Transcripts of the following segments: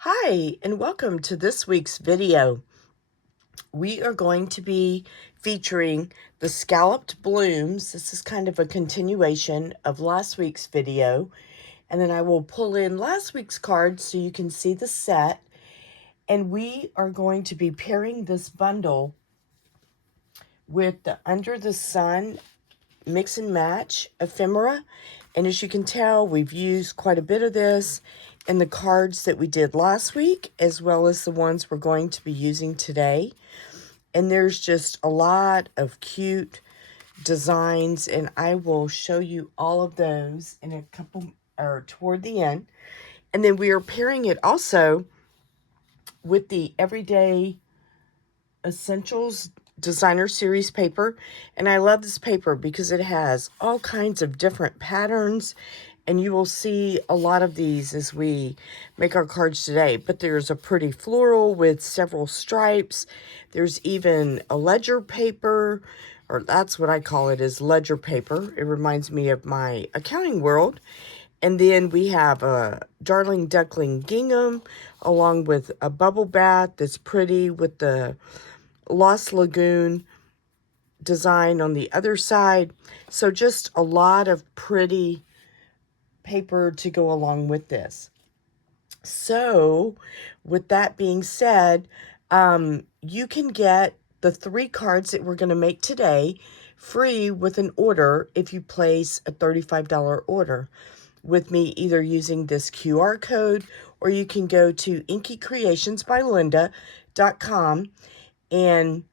Hi, and welcome to this week's video. We are going to be featuring the Scalloped Blooms. This is kind of a continuation of last week's video. And then I will pull in last week's cards so you can see the set. And we are going to be pairing this bundle with the Under the Sun Mix and Match Ephemera. And as you can tell, we've used quite a bit of this in the cards that we did last week, as well as the ones we're going to be using today. And there's just a lot of cute designs, and I will show you all of those in a couple, or toward the end. And then we are pairing it also with the Everyday Essentials Designer Series paper. And I love this paper because it has all kinds of different patterns, and you will see a lot of these as we make our cards today. But there's a pretty floral with several stripes. There's even a ledger paper, or that's what I call it, is ledger paper. It reminds me of my accounting world. And then we have a Darling Duckling gingham along with a bubble bath that's pretty with the Lost Lagoon design on the other side. So just a lot of pretty paper to go along with this. So with that being said, you can get the 3 cards that we're going to make today free with an order if you place a $35 order with me, either using this QR code, or you can go to inkycreationsbylinda.com, and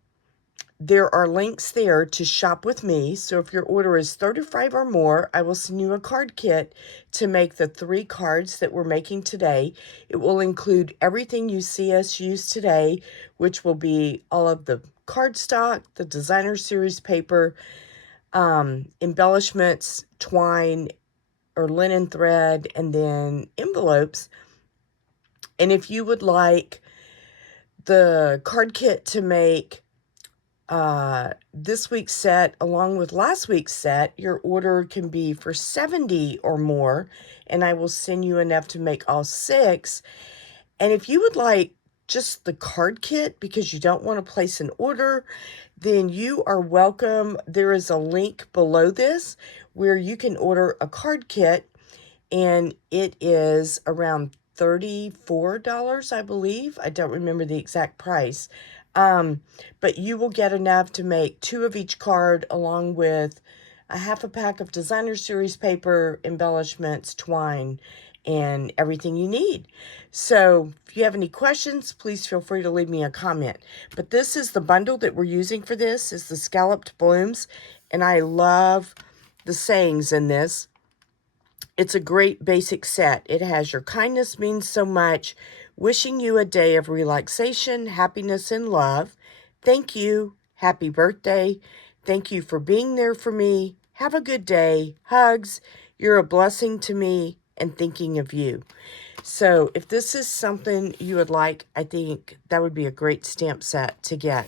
there are links there to shop with me. So if your order is 35 or more, I will send you a card kit to make the 3 cards that we're making today. It will include everything you see us use today, which will be all of the cardstock, the designer series paper, embellishments, twine or linen thread, and then envelopes. And if you would like the card kit to make this week's set along with last week's set, your order can be for 70 or more, and I will send you enough to make all 6. And if you would like just the card kit because you don't want to place an order, then you are welcome. There is a link below this where you can order a card kit, and it is around $34, I believe. I don't remember the exact price. But you will get enough to make 2 of each card, along with a half a pack of designer series paper, embellishments, twine, and everything you need. So if you have any questions, please feel free to leave me a comment. But this is the bundle that we're using for this, is the Scalloped Blooms, and I love the sayings in this. It's a great basic set. It has your kindness means so much, wishing you a day of relaxation, happiness, and love. Thank you. Happy birthday. Thank you for being there for me. Have a good day. Hugs. You're a blessing to me, and thinking of you. So if this is something you would like, I think that would be a great stamp set to get.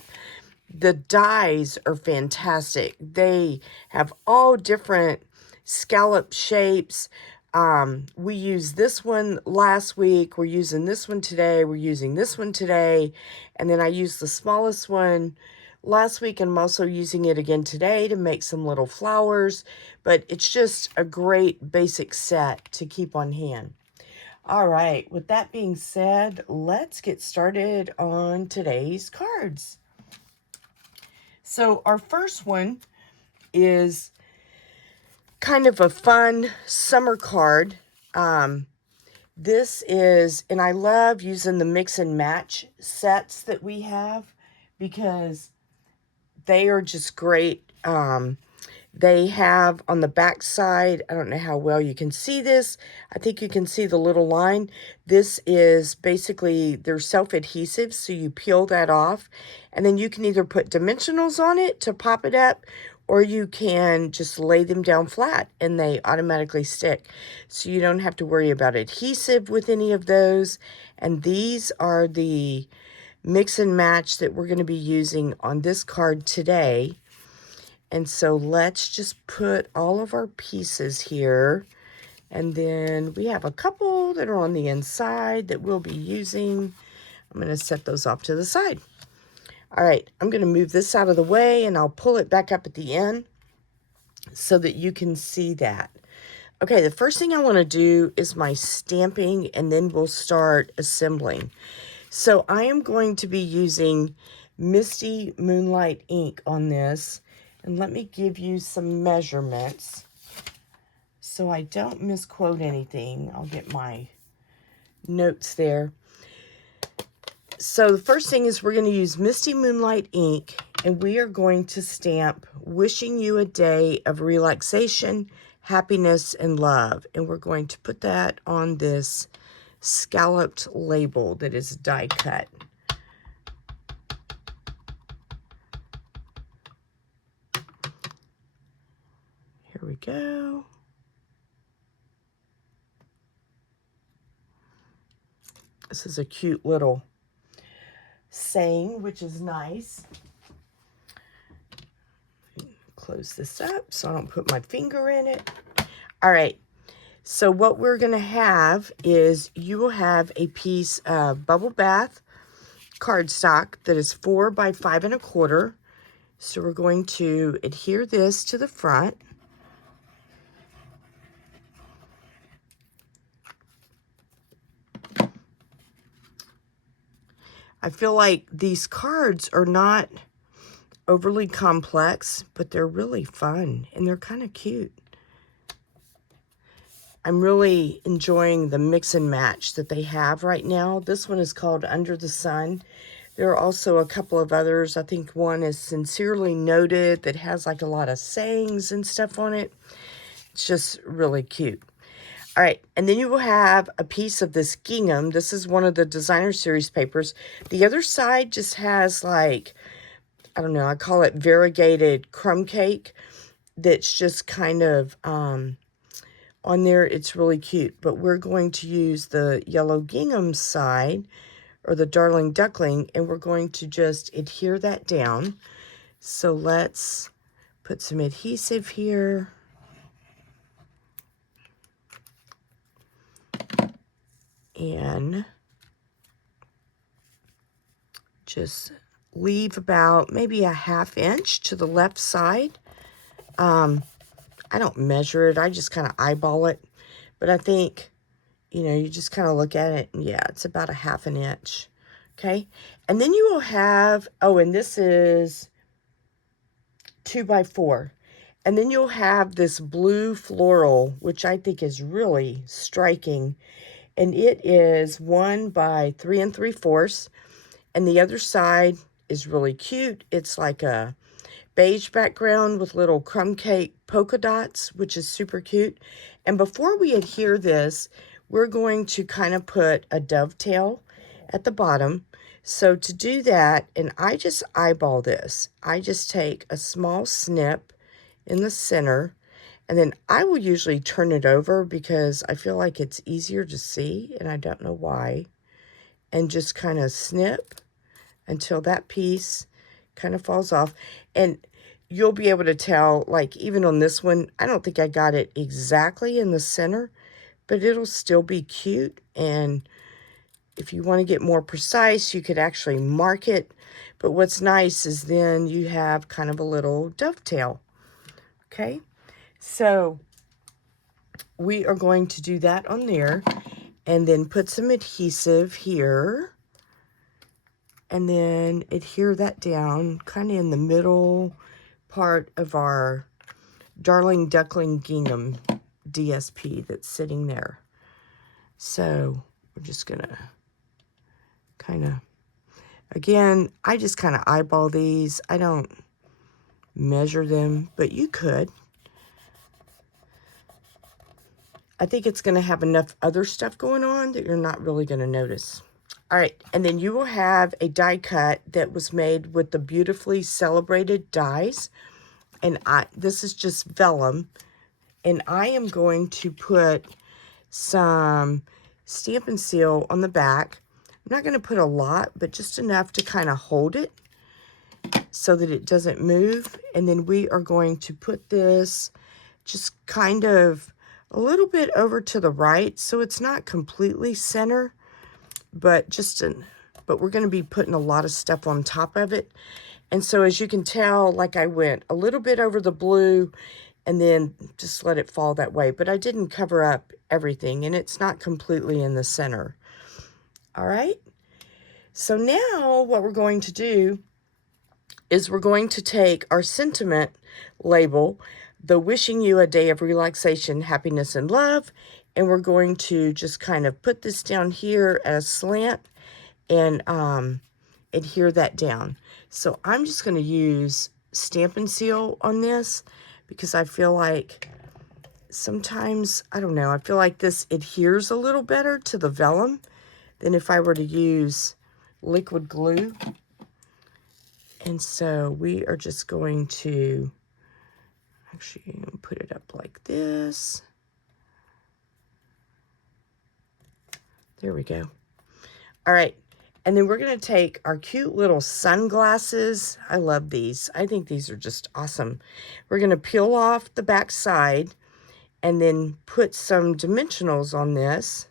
The dies are fantastic. They have all different scallop shapes. We used this one last week. We're using this one today. We're using this one today. And then I used the smallest one last week, and I'm also using it again today to make some little flowers. But it's just a great basic set to keep on hand. All right, with that being said, let's get started on today's cards. So our first one is kind of a fun summer card. This is, and I love using the mix and match sets that we have because they are just great. They have on the back side, I don't know how well you can see this. I think you can see the little line. This is basically, they're self-adhesive, so you peel that off. And then you can either put dimensionals on it to pop it up, or you can just lay them down flat and they automatically stick. So you don't have to worry about adhesive with any of those. And these are the mix and match that we're going to be using on this card today. And so let's just put all of our pieces here And then we have a couple that are on the inside that we'll be using. I'm going to set those off to the side. All right, I'm going to move this out of the way and I'll pull it back up at the end so that you can see that. Okay, the first thing I want to do is my stamping, and then we'll start assembling. So I am going to be using Misty Moonlight ink on this, and let me give you some measurements so I don't misquote anything. I'll get my notes there. So the first thing is we're going to use Misty Moonlight ink, and we are going to stamp "Wishing You a Day of Relaxation, Happiness, and Love." And we're going to put that on this scalloped label that is die cut. Here we go. This is a cute little saying, which is nice. Close this up so I don't put my finger in it. All right, so what we're going to have is you will have a piece of bubble bath cardstock that is 4 by 5 1/4. So we're going to adhere this to the front. I feel like these cards are not overly complex, but they're really fun and they're kind of cute. I'm really enjoying the mix and match that they have right now. This one is called Under the Sun. There are also a couple of others. I think one is Sincerely Noted that has like a lot of sayings and stuff on it. It's just really cute. All right, and then you will have a piece of this gingham. This is one of the designer series papers. The other side just has like, I don't know, I call it variegated crumb cake. That's just kind of on there. It's really cute, but we're going to use the yellow gingham side, or the Darling Duckling, and we're going to just adhere that down. So let's put some adhesive here. And just leave about maybe a 1/2 inch to the left side. I don't measure it. I just kind of eyeball it. But I think, you know, you just kind of look at it, and yeah, it's about a 1/2 inch. Okay. And then you will have, oh, and this is 2 by 4. And then you'll have this blue floral, which I think is really striking. And it is 1 by 3 3/4. And the other side is really cute. It's like a beige background with little crumb cake polka dots, which is super cute. And before we adhere this, we're going to kind of put a dovetail at the bottom. So to do that, and I just eyeball this, I just take a small snip in the center, and then I will usually turn it over because I feel like it's easier to see, and I don't know why. And just kind of snip until that piece kind of falls off. And you'll be able to tell, like even on this one, I don't think I got it exactly in the center, but it'll still be cute. And if you want to get more precise, you could actually mark it. But what's nice is then you have kind of a little dovetail. Okay, so we are going to do that on there, and then put some adhesive here, and then adhere that down kind of in the middle part of our Darling Duckling Gingham DSP that's sitting there. So we're just gonna kind of, again, I just kind of eyeball these. I don't measure them, but you could. I think it's going to have enough other stuff going on that you're not really going to notice. All right, and then you will have a die cut that was made with the Beautifully Celebrated dies. And this is just vellum. And I am going to put some Stampin' Seal on the back. I'm not going to put a lot, but just enough to kind of hold it so that it doesn't move. And then we are going to put this just kind of a little bit over to the right, so it's not completely center, but but we're going to be putting a lot of stuff on top of it. And so as you can tell, like I went a little bit over the blue and then just let it fall that way. But I didn't cover up everything, and it's not completely in the center. All right. So now what we're going to do is we're going to take our sentiment label, the wishing you a day of relaxation, happiness, and love, and we're going to just kind of put this down here at a slant and adhere that down. So I'm just going to use Stampin' Seal on this because I feel like sometimes, I don't know, I feel like this adheres a little better to the vellum than if I were to use liquid glue. And so we are just going to actually put it up like this. There we go. All right. And then we're going to take our cute little sunglasses. I love these. I think these are just awesome. We're going to peel off the back side and then put some dimensionals on this.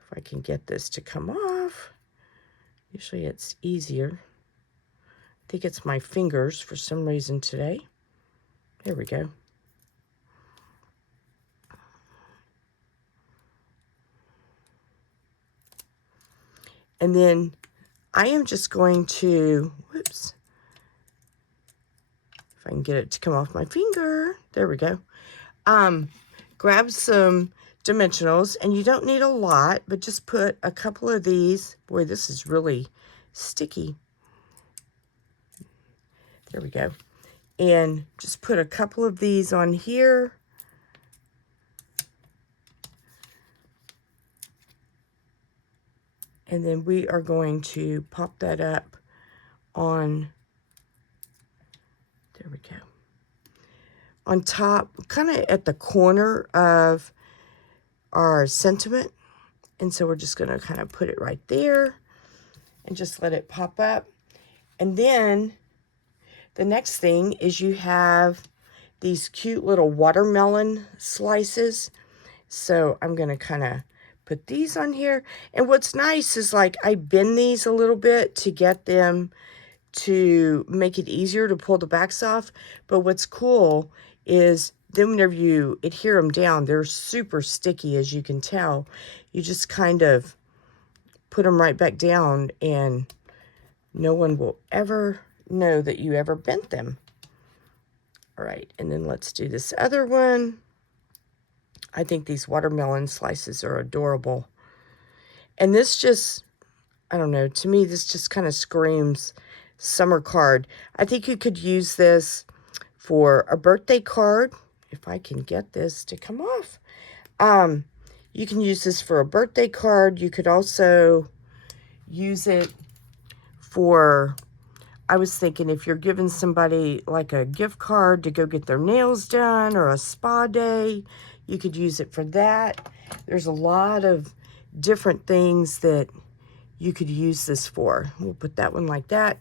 If I can get this to come off. Usually it's easier. I think it's my fingers for some reason today. There we go. And then I am just going to, whoops, if I can get it to come off my finger, there we go. Grab some dimensionals, and you don't need a lot, but just put a couple of these. Boy, this is really sticky. There we go. And just put a couple of these on here. And then we are going to pop that up on, there we go, on top, kind of at the corner of our sentiment. And so we're just going to kind of put it right there and just let it pop up. And then the next thing is you have these cute little watermelon slices. So I'm going to kind of put these on here. And what's nice is like I bend these a little bit to get them to make it easier to pull the backs off. But what's cool is then whenever you adhere them down, they're super sticky, as you can tell. You just kind of put them right back down and no one will ever know that you ever bent them. All right, and then let's do this other one. I think these watermelon slices are adorable. And this just, I don't know, to me, this just kind of screams summer card. I think you could use this for a birthday card. If I can get this to come off. You can use this for a birthday card. You could also use it for, I was thinking if you're giving somebody like a gift card to go get their nails done or a spa day, you could use it for that. There's a lot of different things that you could use this for. We'll put that one like that.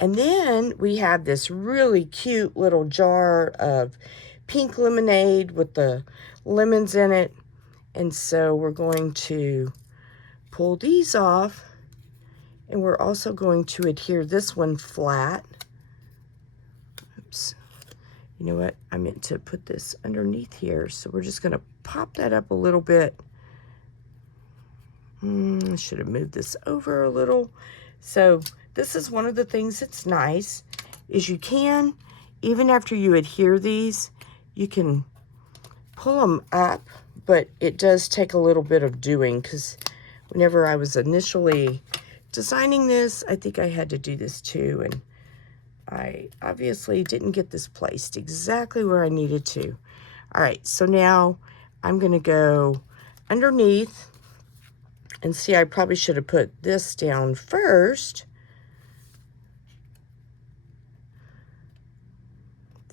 And then we have this really cute little jar of pink lemonade with the lemons in it. And so we're going to pull these off. And we're also going to adhere this one flat. Oops. You know what? I meant to put this underneath here. So we're just going to pop that up a little bit. I should have moved this over a little. So this is one of the things that's nice is you can, even after you adhere these, you can pull them up, but it does take a little bit of doing because whenever I was initially designing this, I think I had to do this too, and I obviously didn't get this placed exactly where I needed to. All right, so now I'm going to go underneath, and see, I probably should have put this down first.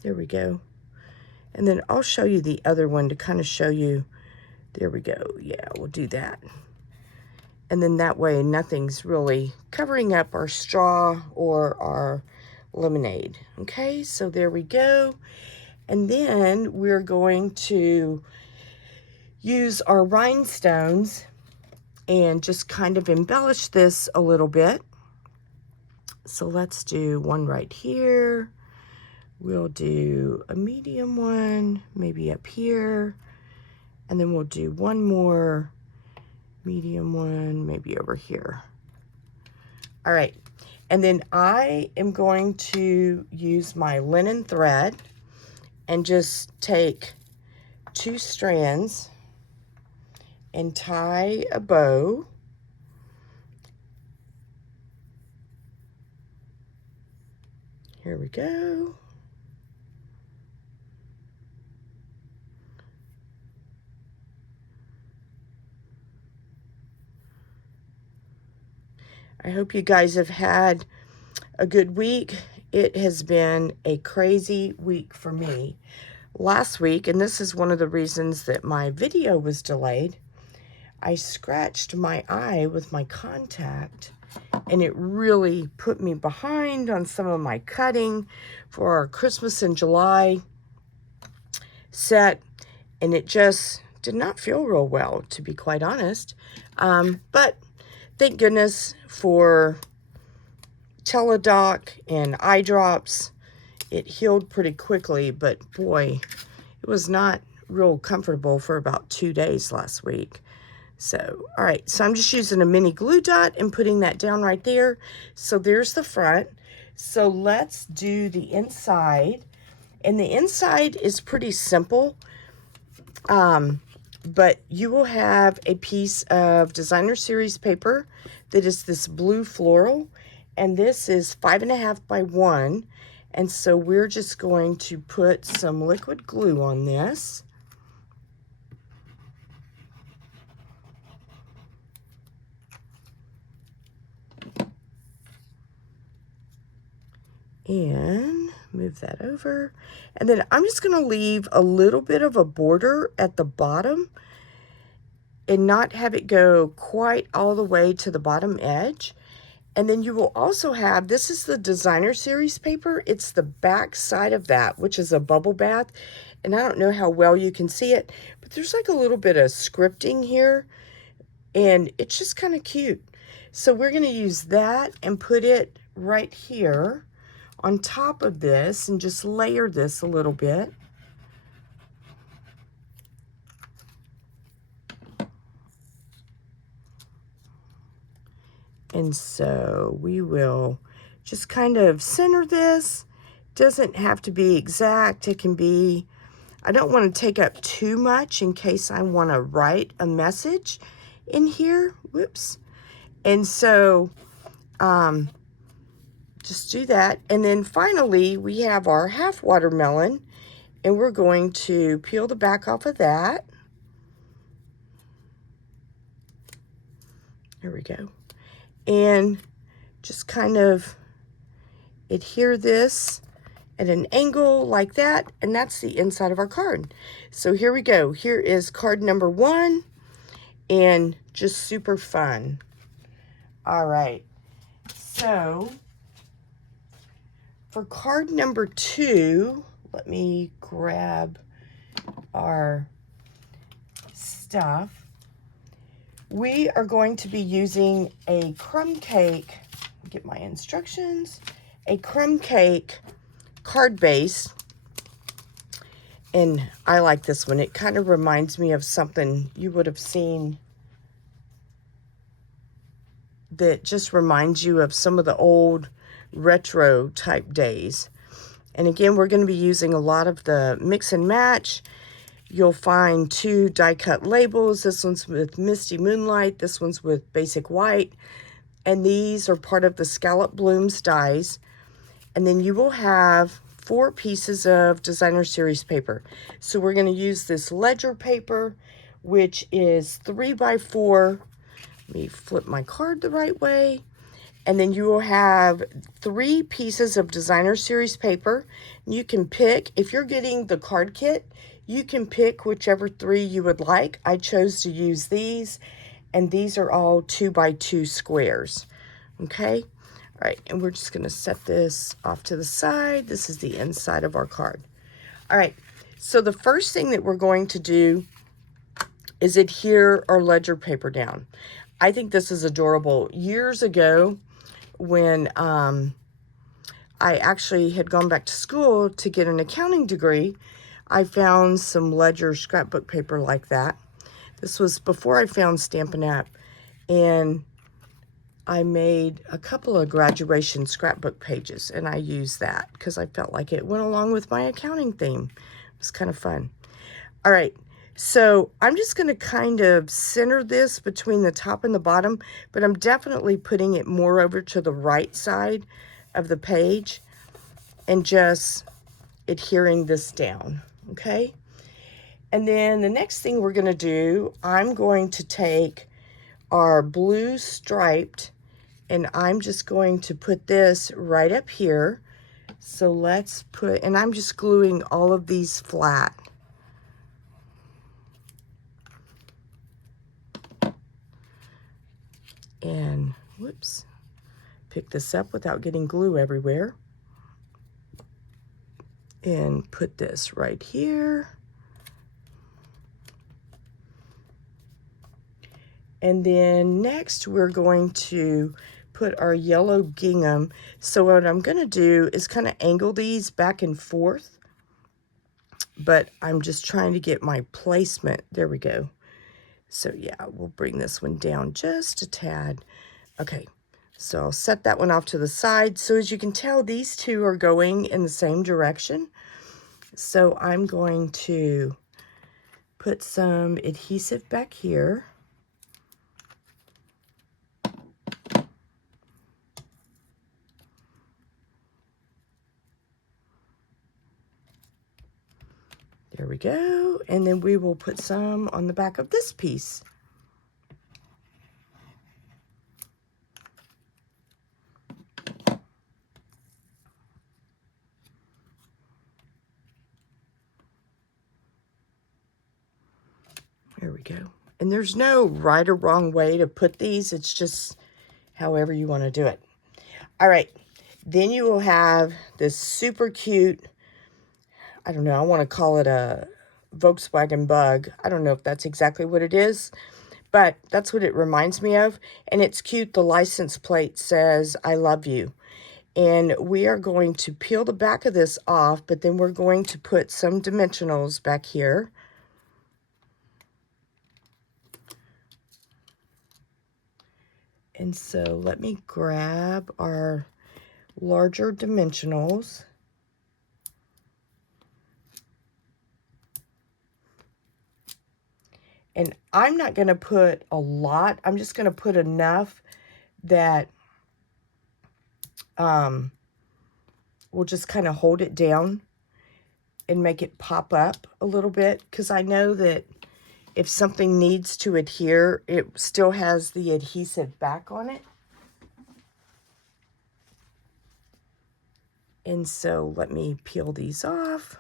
There we go. And then I'll show you the other one to kind of show you. There we go. Yeah, we'll do that. And then that way nothing's really covering up our straw or our lemonade. Okay, so there we go. And then we're going to use our rhinestones and just kind of embellish this a little bit. So let's do one right here. We'll do a medium one, maybe up here. And then we'll do one more medium one, maybe over here. All right. And then I am going to use my linen thread and just take 2 strands and tie a bow. Here we go. I hope you guys have had a good week. It has been a crazy week for me. Last week, and this is one of the reasons that my video was delayed, I scratched my eye with my contact, and it really put me behind on some of my cutting for our Christmas in July set, and it just did not feel real well, to be quite honest. But thank goodness for Teladoc and eye drops. It healed pretty quickly, but boy, it was not real comfortable for about 2 days last week. So, all right, so I'm just using a mini glue dot and putting that down right there. So there's the front. So let's do the inside. And the inside is pretty simple. But you will have a piece of designer series paper that is this blue floral. And this is 5.5 by 1. And so we're just going to put some liquid glue on this. And move that over. And then I'm just going to leave a little bit of a border at the bottom and not have it go quite all the way to the bottom edge. And then you will also have, this is the designer series paper. It's the back side of that, which is a bubble bath. And I don't know how well you can see it, but there's like a little bit of scripting here. And it's just kind of cute. So we're going to use that and put it right here on top of this and just layer this a little bit. And so we will just kind of center this. Doesn't have to be exact. It can be, I don't want to take up too much in case I want to write a message in here. Whoops. And so, just do that. And then finally, we have our half watermelon, and we're going to peel the back off of that. There we go. And just kind of adhere this at an angle like that, and that's the inside of our card. So here we go. Here is card number 1, and just super fun. All right. So for card number 2, let me grab our stuff. We are going to be using a crumb cake, get my instructions, a crumb cake card base. And I like this one. It kind of reminds me of something you would have seen that just reminds you of some of the old retro type days. And again, we're going to be using a lot of the mix and match. You'll find 2 die cut labels. This one's with Misty Moonlight. This one's with Basic White. And these are part of the Scalloped Blooms dies. And then you will have 4 pieces of designer series paper. So we're going to use this ledger paper, which is 3 by 4. Let me flip my card the right way. And then you will have 3 pieces of designer series paper. You can pick, if you're getting the card kit, you can pick whichever 3 you would like. I chose to use these, and these are all 2 by 2 squares. Okay? All right, and we're just going to set this off to the side. This is the inside of our card. All right, so the first thing that we're going to do is adhere our ledger paper down. I think this is adorable. Years ago, when I actually had gone back to school to get an accounting degree, I found some ledger scrapbook paper like that. This was before I found Stampin' Up, and I made a couple of graduation scrapbook pages, and I used that because I felt like it went along with my accounting theme. It was kind of fun. All right, so I'm just going to kind of center this between the top and the bottom, but I'm definitely putting it more over to the right side of the page and just adhering this down, okay? And then the next thing we're going to do, I'm going to take our blue striped, and I'm just going to put this right up here. So let's put, and I'm just gluing all of these flat. And whoops, pick this up without getting glue everywhere. And put this right here. And then next we're going to put our yellow gingham. So what I'm going to do is kind of angle these back and forth, but I'm just trying to get my placement. There we go. So yeah, we'll bring this one down just a tad. Okay, so I'll set that one off to the side. So as you can tell, these two are going in the same direction. So I'm going to put some adhesive back here. There we go. And then we will put some on the back of this piece. There we go. And there's no right or wrong way to put these. It's just however you want to do it. All right. Then you will have this super cute, I don't know, I want to call it a Volkswagen Bug. I don't know if that's exactly what it is, but that's what it reminds me of. And it's cute. The license plate says, "I love you." And we are going to peel the back of this off, but then we're going to put some dimensionals back here. And so let me grab our larger dimensionals. And I'm not going to put a lot. I'm just going to put enough that we'll just kind of hold it down and make it pop up a little bit. Because I know that if something needs to adhere, it still has the adhesive back on it. And so let me peel these off.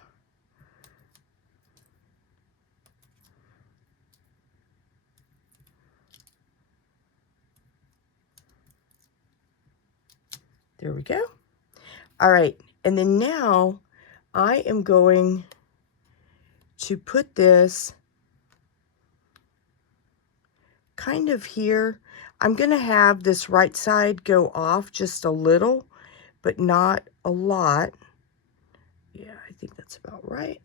There we go. All right, and then now I am going to put this kind of here. I'm going to have this right side go off just a little, but not a lot. Yeah, I think that's about right.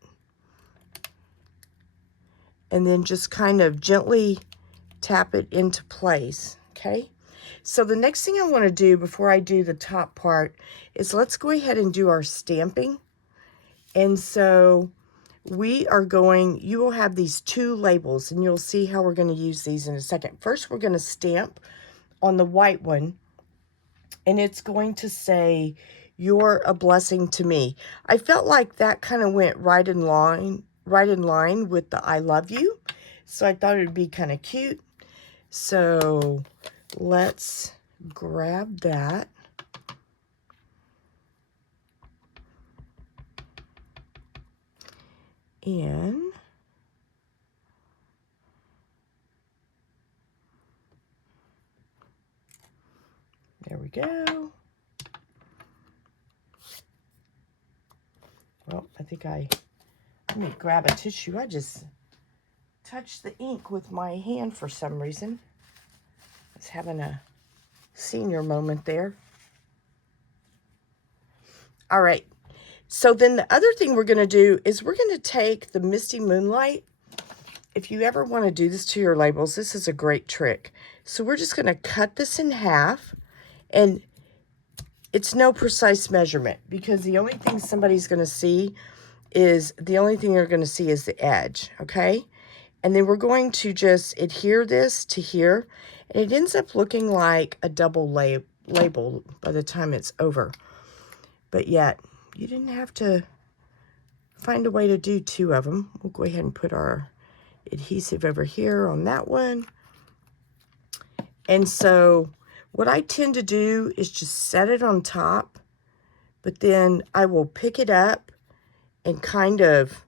And then just kind of gently tap it into place, okay? So the next thing I want to do before I do the top part is let's go ahead and do our stamping. And so we are going, you will have these two labels, and you'll see how we're going to use these in a second. First, we're going to stamp on the white one, and it's going to say, "You're a blessing to me." I felt like that kind of went right in line with the "I love you." So I thought it would be kind of cute. So let's grab that. And there we go. Well, I think I Let me grab a tissue. I just touched the ink with my hand for some reason. I was having a senior moment there. All right. So then the other thing we're going to do is we're going to take the Misty Moonlight. If you ever want to do this to your labels, this is a great trick. So we're just going to cut this in half, and it's no precise measurement because the only thing somebody's going to see is, the only thing they're going to see is the edge, okay? And then we're going to just adhere this to here, and it ends up looking like a double label by the time it's over. But yet, you didn't have to find a way to do two of them. We'll go ahead and put our adhesive over here on that one. And so what I tend to do is just set it on top, but then I will pick it up and kind of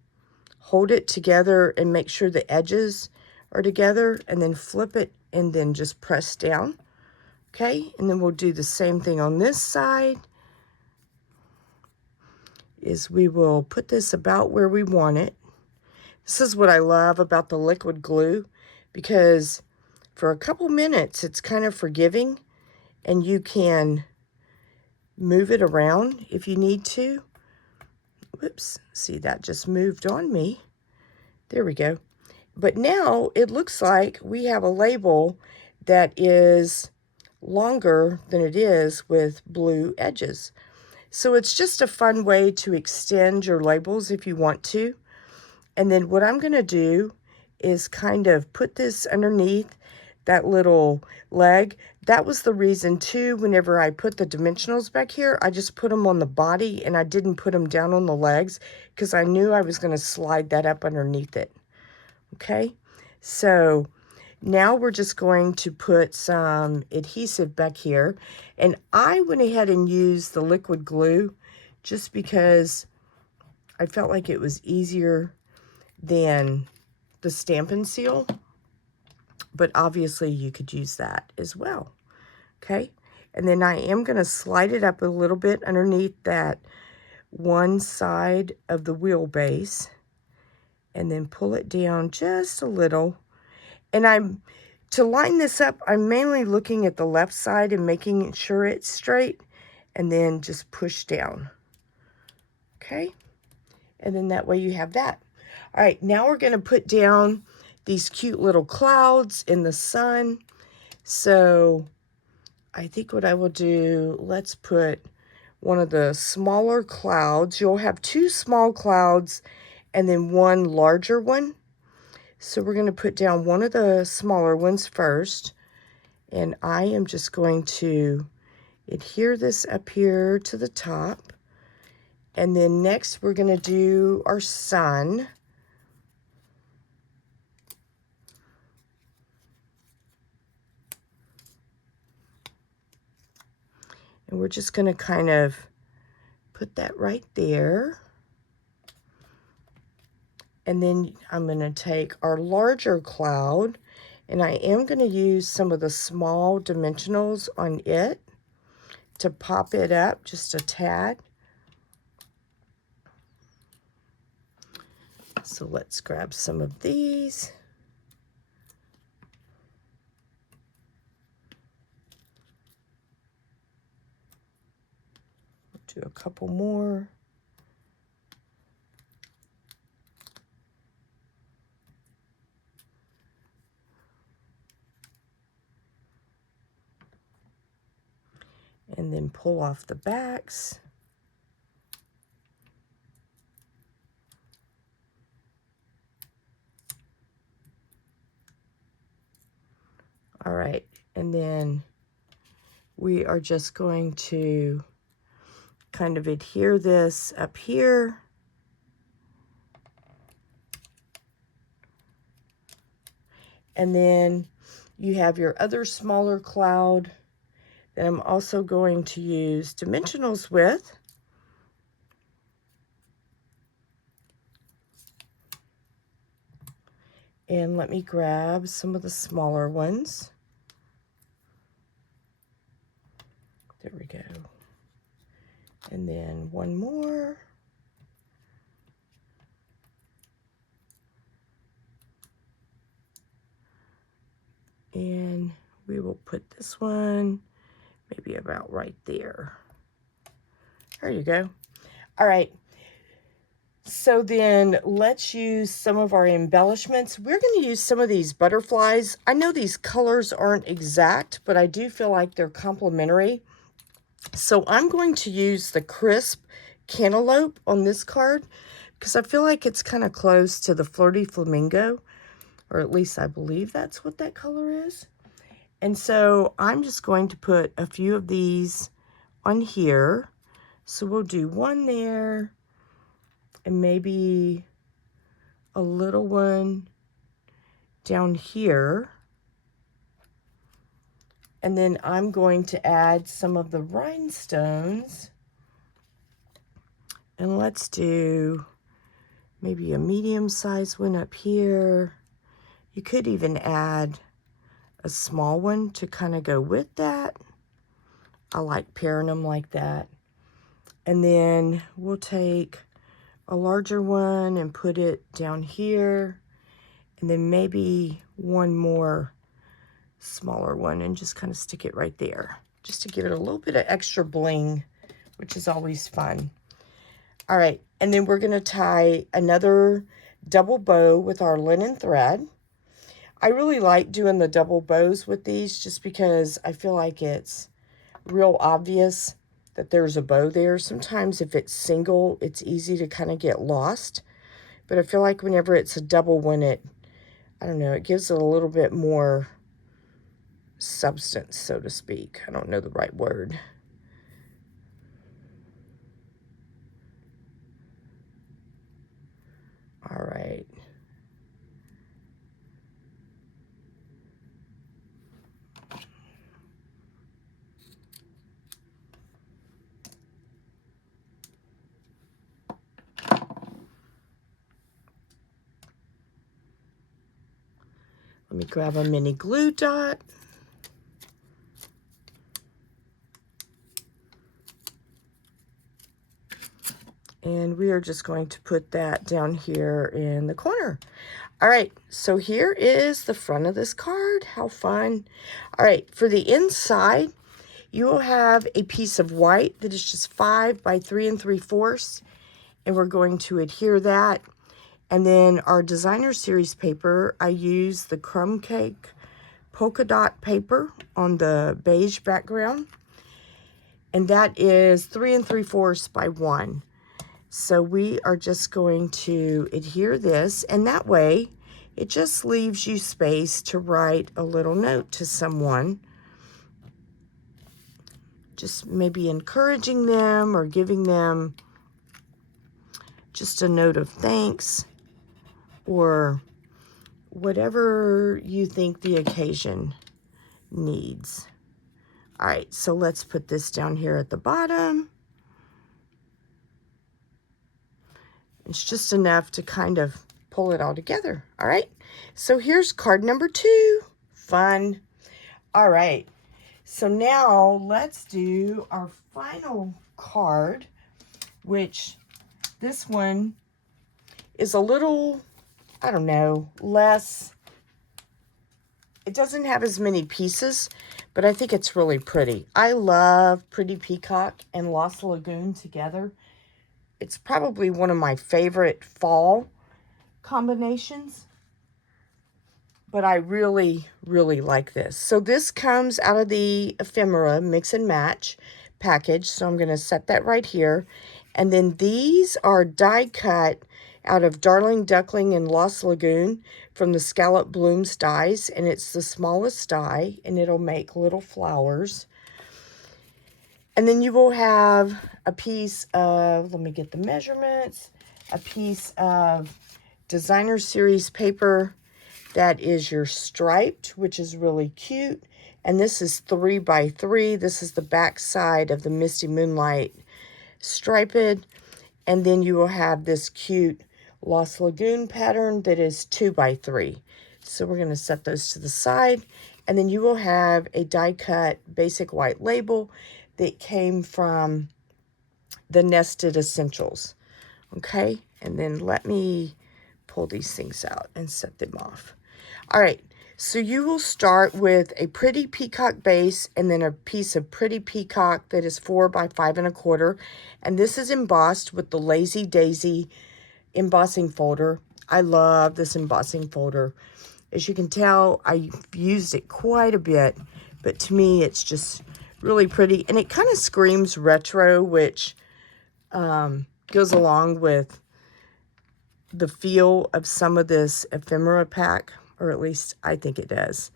hold it together and make sure the edges are together, and then flip it and then just press down. Okay, and then we'll do the same thing on this side. Is we will put this about where we want it. This is what I love about the liquid glue, because for a couple minutes it's kind of forgiving and you can move it around if you need to. Whoops, see, that just moved on me. There we go. But now it looks like we have a label that is longer than it is with blue edges. So it's just a fun way to extend your labels if you want to. And then what I'm going to do is kind of put this underneath that little leg. That was the reason too, whenever I put the dimensionals back here, I just put them on the body and I didn't put them down on the legs because I knew I was going to slide that up underneath it. Okay, so now we're just going to put some adhesive back here. And I went ahead and used the liquid glue just because I felt like it was easier than the Stampin' Seal. But obviously you could use that as well. Okay, and then I am going to slide it up a little bit underneath that one side of the wheelbase, and then pull it down just a little. And to line this up, I'm mainly looking at the left side and making sure it's straight, and then just push down. Okay, and then that way you have that. All right, now we're going to put down these cute little clouds in the sun. So I think what I will do, let's put one of the smaller clouds. You'll have two small clouds and then one larger one. So we're going to put down one of the smaller ones first. And I am just going to adhere this up here to the top. And then next we're going to do our sun. And we're just going to kind of put that right there. And then I'm going to take our larger cloud, and I am going to use some of the small dimensionals on it to pop it up just a tad. So let's grab some of these. Do a couple more. And then pull off the backs. All right, and then we are just going to kind of adhere this up here. And then you have your other smaller cloud that I'm also going to use dimensionals with. And let me grab some of the smaller ones. There we go. And then one more. And we will put this one maybe about right there. There you go. All right. So then let's use some of our embellishments. We're going to use some of these butterflies. I know these colors aren't exact, but I do feel like they're complementary. So I'm going to use the crisp cantaloupe on this card because I feel like it's kind of close to the flirty flamingo, or at least I believe that's what that color is. And so I'm just going to put a few of these on here. So we'll do one there and maybe a little one down here. And then I'm going to add some of the rhinestones. And let's do maybe a medium-sized one up here. You could even add a small one to kind of go with that. I like pairing them like that. And then we'll take a larger one and put it down here. And then maybe one more smaller one and just kind of stick it right there. Just to give it a little bit of extra bling, which is always fun. All right, and then we're gonna tie another double bow with our linen thread. I really like doing the double bows with these just because I feel like it's real obvious that there's a bow there. Sometimes if it's single, it's easy to kind of get lost. But I feel like whenever it's a double one, I don't know, it gives it a little bit more substance, so to speak. I don't know the right word. All right. Let me grab a mini glue dot. And we are just going to put that down here in the corner. All right, so here is the front of this card. How fun. All right, for the inside, you will have a piece of white that is just 5 by 3 3/4. And we're going to adhere that. And then our designer series paper, I use the crumb cake polka dot paper on the beige background. And that is 3 3/4 by 1. So we are just going to adhere this, and that way it just leaves you space to write a little note to someone. Just maybe encouraging them or giving them just a note of thanks or whatever you think the occasion needs. All right, so let's put this down here at the bottom. It's just enough to kind of pull it all together. All right, so here's card number 2. Fun. All right, so now let's do our final card, which this one is a little, I don't know, less. It doesn't have as many pieces, but I think it's really pretty. I love Pretty Peacock and Lost Lagoon together. It's probably one of my favorite fall combinations, but I really, really like this. So this comes out of the Ephemera Mix and Match package, so I'm going to set that right here. And then these are die cut out of Darling Duckling and Lost Lagoon from the Scalloped Blooms dies, and it's the smallest die, and it'll make little flowers. And then you will have a piece of, let me get the measurements, a piece of designer series paper that is your striped, which is really cute. And this is 3 by 3. This is the back side of the Misty Moonlight striped. And then you will have this cute Lost Lagoon pattern that is 2 by 3. So we're going to set those to the side. And then you will have a die cut basic white label that came from the Nested Essentials. Okay, and then let me pull these things out and set them off. All right, So you will start with a pretty peacock base and then a piece of pretty peacock that is 4 by 5 1/4. And this is embossed with the Lazy Daisy embossing folder. I love this embossing folder. As you can tell, I've used it quite a bit, but to me, it's just really pretty. And it kind of screams retro, which goes along with the feel of some of this ephemera pack, or at least I think it does.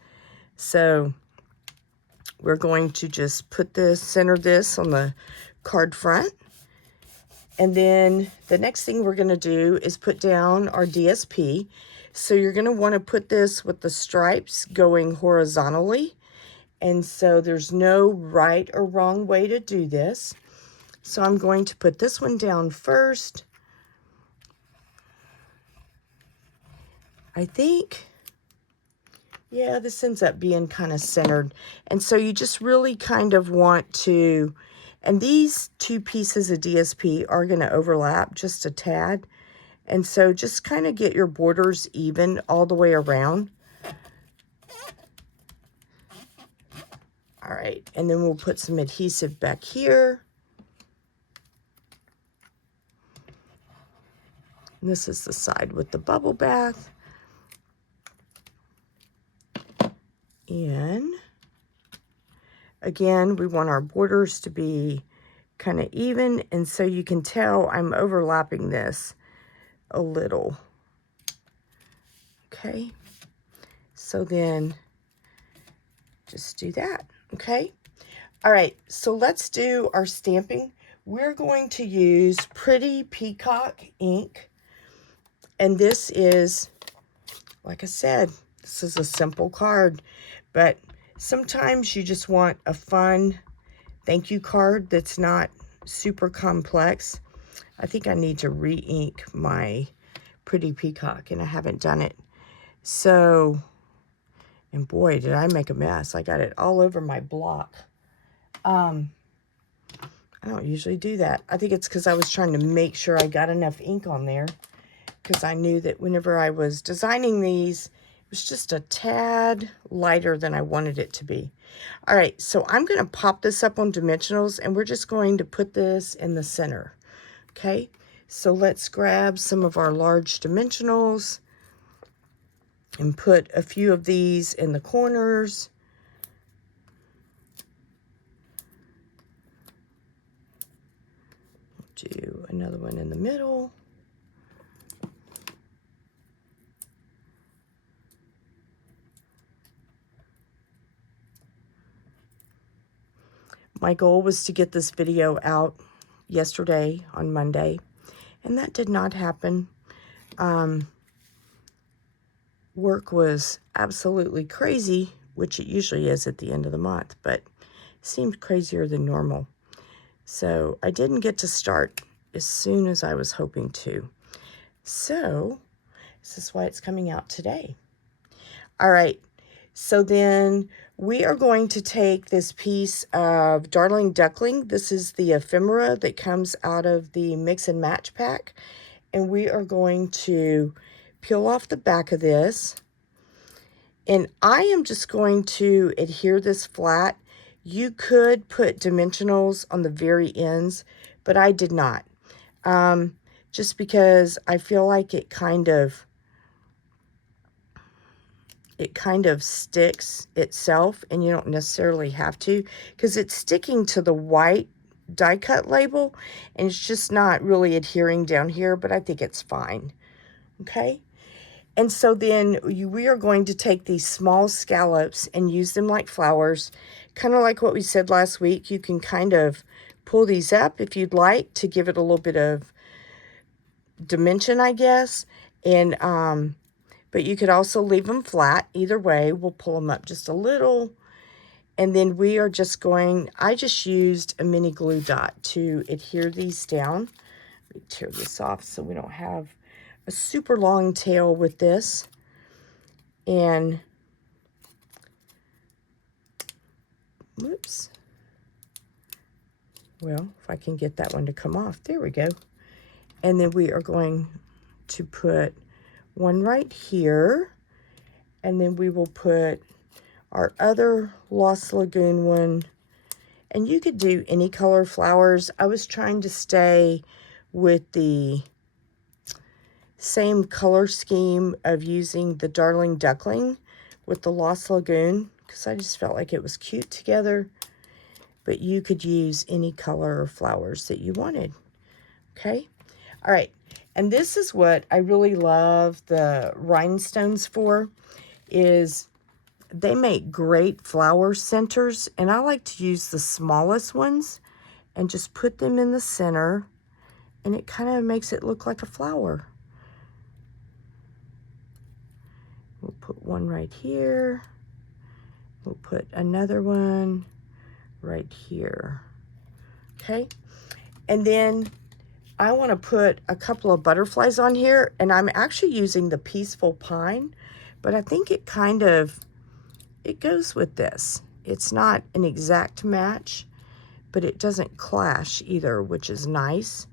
So we're going to just put this, center this on the card front. And then the next thing we're going to do is put down our DSP. So you're going to want to put this with the stripes going horizontally. And so there's no right or wrong way to do this. So I'm going to put this one down first. I think, yeah, this ends up being kind of centered. And so you just really kind of want to, and these two pieces of DSP are going to overlap just a tad. And so just kind of get your borders even all the way around. All right, and then we'll put some adhesive back here. And this is the side with the bubble bath. And again, we want our borders to be kind of even. And so you can tell I'm overlapping this a little. Okay. So then just do that. Okay. All right. So let's do our stamping. We're going to use Pretty Peacock ink. And this is, like I said, this is a simple card, but sometimes you just want a fun thank you card that's not super complex. I think I need to re-ink my Pretty Peacock, and I haven't done it. So, and boy, did I make a mess. I got it all over my block. I don't usually do that. I think it's because I was trying to make sure I got enough ink on there, because I knew that whenever I was designing these, it was just a tad lighter than I wanted it to be. All right, so I'm going to pop this up on dimensionals, and we're just going to put this in the center. Okay, so let's grab some of our large dimensionals and put a few of these in the corners. Do another one in the middle. My goal was to get this video out yesterday on Monday, and that did not happen. Work was absolutely crazy, which it usually is at the end of the month, but it seemed crazier than normal. So I didn't get to start as soon as I was hoping to. So this is why it's coming out today. All right, so then we are going to take this piece of Darling Duckling. This is the ephemera that comes out of the Mix and Match pack. And we are going to peel off the back of this. And I am just going to adhere this flat. You could put dimensionals on the very ends, but I did not. Just because I feel like it kind of sticks itself, and you don't necessarily have to, because it's sticking to the white die cut label, and it's just not really adhering down here, but I think it's fine. Okay, and so then we are going to take these small scallops and use them like flowers, kind of like what we said last week. You can kind of pull these up if you'd like to give it a little bit of dimension, I guess, and but you could also leave them flat. Either way, we'll pull them up just a little. And then we are just going, I just used a mini glue dot to adhere these down. Let me tear this off so we don't have a super long tail with this. And, whoops. Well, if I can get that one to come off. There we go. And then we are going to put one right here, And then we will put our other Lost Lagoon one. And you could do any color flowers. I was trying to stay with the same color scheme of using the Darling Duckling with the Lost Lagoon, because I just felt like it was cute together. But you could use any color flowers that you wanted. Okay? All right. And this is what I really love the rhinestones for, is they make great flower centers, and I like to use the smallest ones and just put them in the center, and it kind of makes it look like a flower. We'll put one right here. We'll put another one right here. Okay? And then I want to put a couple of butterflies on here, and I'm actually using the Peaceful Pine, but I think it kind of, it goes with this. It's not an exact match, but it doesn't clash either, which is nice.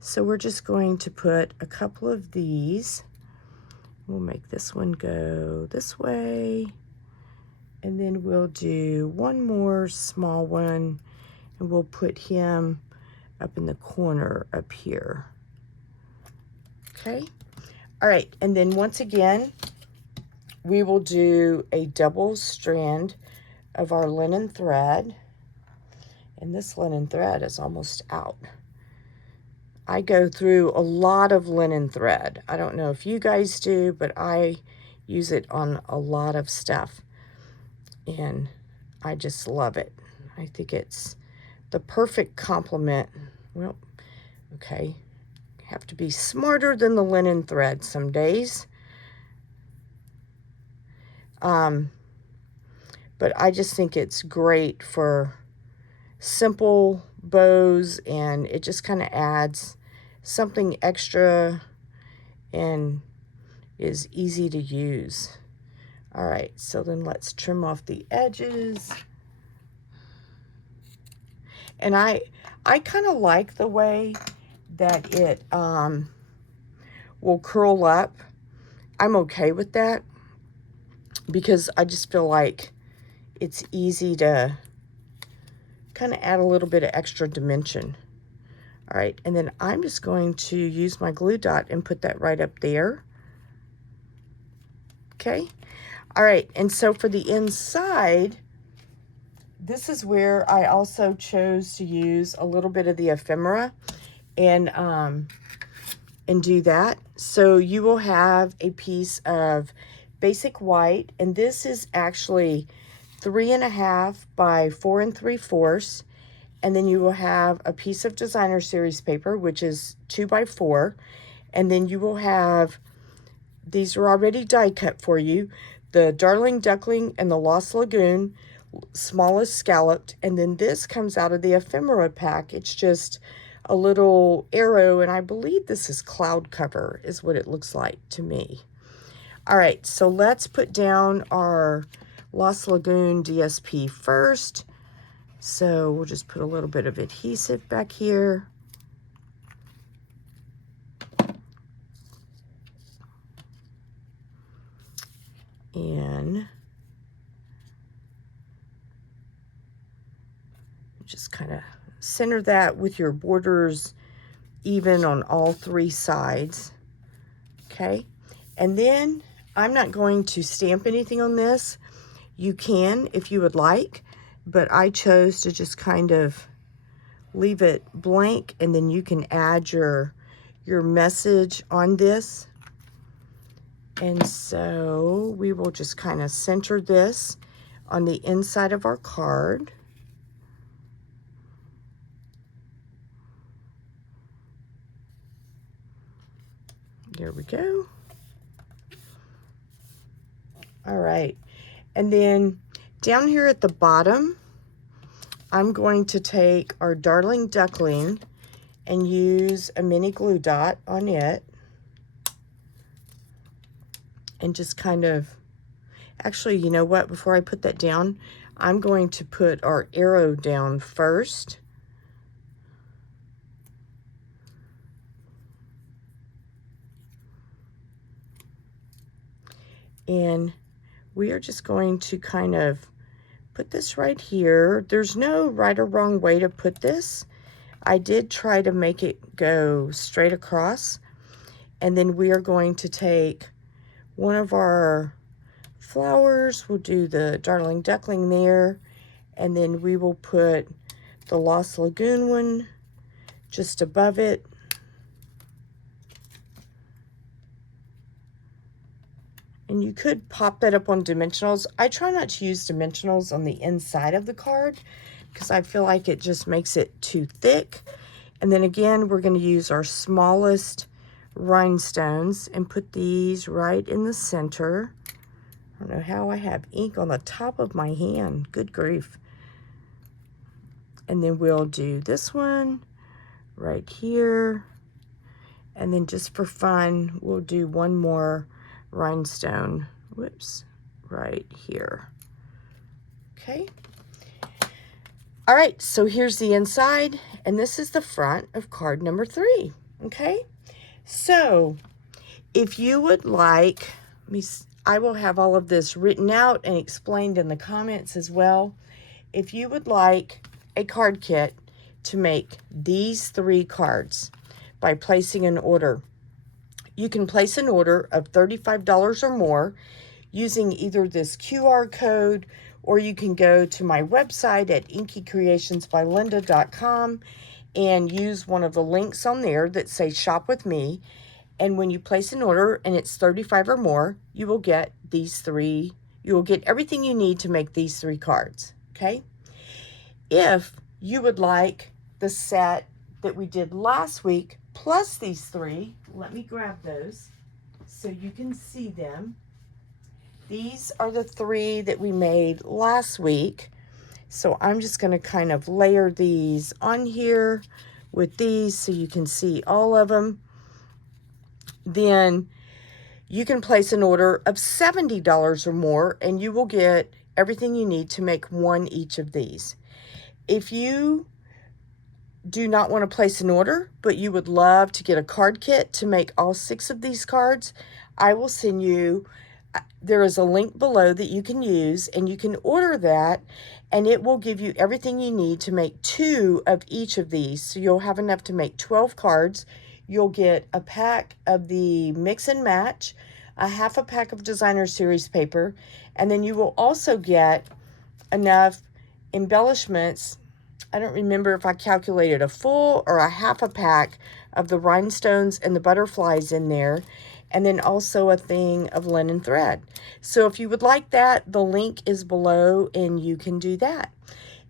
So we're just going to put a couple of these. We'll make this one go this way, and then we'll do one more small one, and we'll put him up in the corner up here. Okay. All right. And then once again, we will do a double strand of our linen thread. And this linen thread is almost out. I go through a lot of linen thread. I don't know if you guys do, but I use it on a lot of stuff. And I just love it. I think it's the perfect complement. Well, okay. Have to be smarter than the linen thread some days. But I just think it's great for simple bows, and it just kind of adds something extra and is easy to use. All right, so then let's trim off the edges. And I kind of like the way that it will curl up. I'm okay with that because I just feel like it's easy to kind of add a little bit of extra dimension. All right, and then I'm just going to use my glue dot and put that right up there. Okay, all right, and so for the inside, this is where I also chose to use a little bit of the ephemera and do that. So you will have a piece of basic white, and this is actually 3.5 by 4 3/4. And then you will have a piece of designer series paper, which is 2 by 4. And then you will have, these are already die cut for you, the Darling Duckling and the Lost Lagoon, smallest scalloped. And then this comes out of the ephemera pack. It's just a little arrow, and I believe this is cloud cover is what it looks like to me. All right, so let's put down our Lost Lagoon DSP first. So we'll just put a little bit of adhesive back here. And just kind of center that with your borders even on all 3 sides. Okay, and then I'm not going to stamp anything on this. You can if you would like, but I chose to just kind of leave it blank, and then you can add your message on this. And so we will just kind of center this on the inside of our card. There we go. All right, and then down here at the bottom, I'm going to take our Darling Duckling and use a mini glue dot on it, and just kind of, actually, you know what, before I put that down, I'm going to put our arrow down first. And we are just going to kind of put this right here. There's no right or wrong way to put this. I did try to make it go straight across. And then we are going to take one of our flowers. We'll do the Darling Duckling there. And then we will put the Lost Lagoon one just above it. And you could pop that up on dimensionals. I try not to use dimensionals on the inside of the card because I feel like it just makes it too thick. And then again, we're going to use our smallest rhinestones and put these right in the center. I don't know how I have ink on the top of my hand. Good grief. And then we'll do this one right here. And then just for fun, we'll do one more rhinestone, whoops, right here. Okay. All right, so here's the inside, and this is the front of card number 3. Okay, so if you would like, I will have all of this written out and explained in the comments as well. If you would like a card kit to make these 3 cards by placing an order, you can place an order of $35 or more using either this QR code, or you can go to my website at inkycreationsbylinda.com and use one of the links on there that say shop with me. And when you place an order and it's $35 or more, you will get these 3, you will get everything you need to make these 3 cards, okay? If you would like the set that we did last week, plus these 3, let me grab those so you can see them. These are the 3 that we made last week. So I'm just going to kind of layer these on here with these so you can see all of them. Then you can place an order of $70 or more and you will get everything you need to make one each of these. If you do not want to place an order, but you would love to get a card kit to make all 6 of these cards, I will send you, there is a link below that you can use, and you can order that, and it will give you everything you need to make 2 of each of these. So you'll have enough to make 12 cards. You'll get a pack of the mix and match, a half a pack of designer series paper, and then you will also get enough embellishments. I don't remember if I calculated a full or a half a pack of the rhinestones and the butterflies in there, and then also a thing of linen thread. So if you would like that, the link is below and you can do that.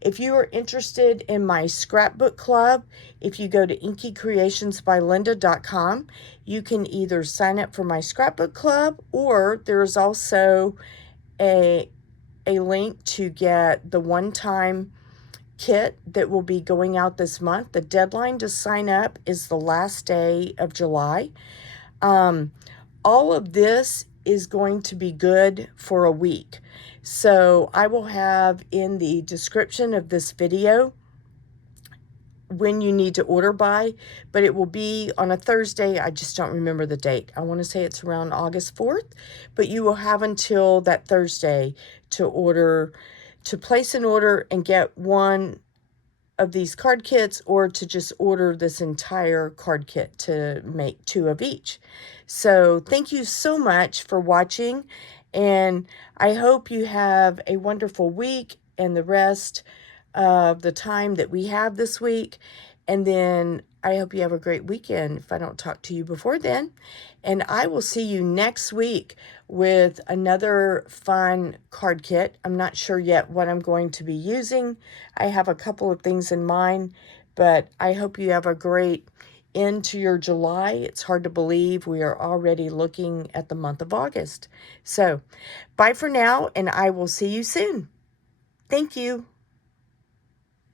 If you are interested in my scrapbook club, if you go to inkycreationsbylinda.com, you can either sign up for my scrapbook club, or there's also a link to get the one-time kit that will be going out this month. The deadline to sign up is the last day of July. All of this is going to be good for a week. So I will have in the description of this video when you need to order by, but it will be on a Thursday. I just don't remember the date. I want to say it's around August 4th, but you will have until that Thursday to order, to place an order and get one of these card kits, or to just order this entire card kit to make 2 of each. So thank you so much for watching, and I hope you have a wonderful week and the rest of the time that we have this week. And then I hope you have a great weekend if I don't talk to you before then. And I will see you next week with another fun card kit. I'm not sure yet what I'm going to be using. I have a couple of things in mind, but I hope you have a great end to your July. It's hard to believe we are already looking at the month of August. So bye for now, and I will see you soon. Thank you.